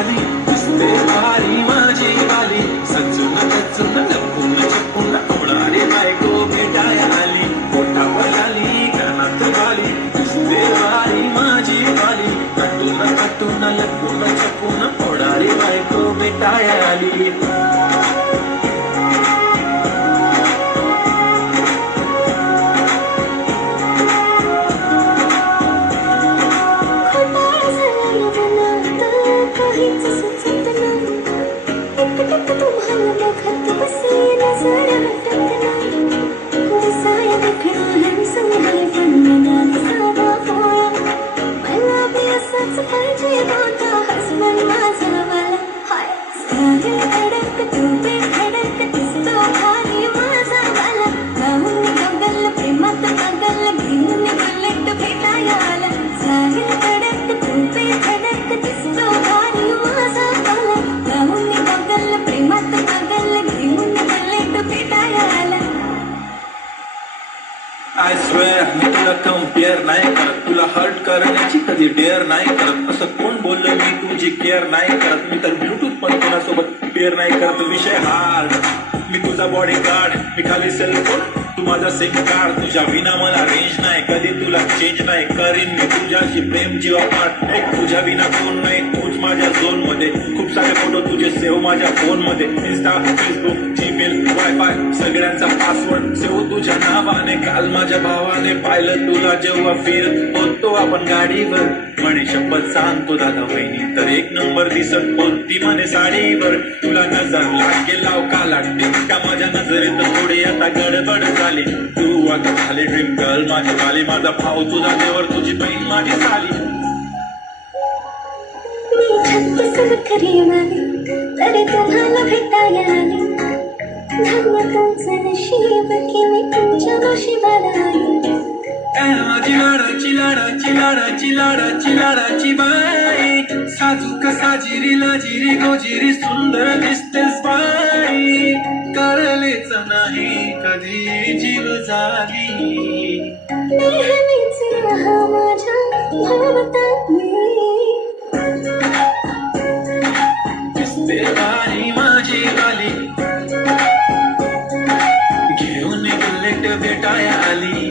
आली, दिसते भारी माझी वाली, सजून गजून लपून छपून होणारी बायको भेटाया आली, पोटावर आली कानात घाली, दिसते भारी माझी वाली, कटून कटून लपून छपून होणारी बायको भेटाया आली. I swear मी तुला कंपेअर नाही करत, तुला हर्ट करण्याची कधी डेअर नाही करत. असं कोण बोललं मी तुझी केअर नाही करत, मी तर ब्लूटूथ पण कोणासोबत पेअर नाही करत. विषय हार्ड, मी तुझा बॉडी गार्ड, मी खाली सेलफोन तू माझा सिम कार्ड. तुझ्या विना मला रेंज नाही, कधी तुला चेंज नाही करीन मी तुझ्याशी प्रेम जीवापाठ. एक तुझ्या विना कोण नाही, तूच माझ्या झोन मध्ये. खूप सारे फोटो तुझे सेव्ह माझ्या फोन मध्ये, इंस्टा फेसबुक जीमेल वायफाय सगळ्यांचा पासवर्ड सेव्ह तुझ्या नावाने. काल माझ्या भावाने पाहिलं तुला जेव्हा फिरत होतो आपण गाडीवर, म्हणे शपथ सांगतो दादा वहिनी तर एक नंबर दिसत होती म्हणे साडीवर. तुला नजर लागेल लाव काला टिक्का माझ्या नजरेत थोडी आता गडबड झाली. तू आता झाली ड्रीम गर्ल माझी वाली, माझा भाऊ तुझा देवर तुझी बहीण माझी साली. तरी तुम्हाला भेटायला आली, धन्य तुमचं नशीब की मी तुमच्या नशिबाला आली. माझी लाडाची लाडाची लाडाची लाडाची लाडाची बाई, साजूक साजिरी लाजिरी गोजिरी सुंदर दिसतेस बाई. कळलेच नाही कधी जीव झाली, नेहमीच रहा माझ्या भवतात मी. दिसते भारी माझी वाली, घेऊन बुलेट भेटाया आली.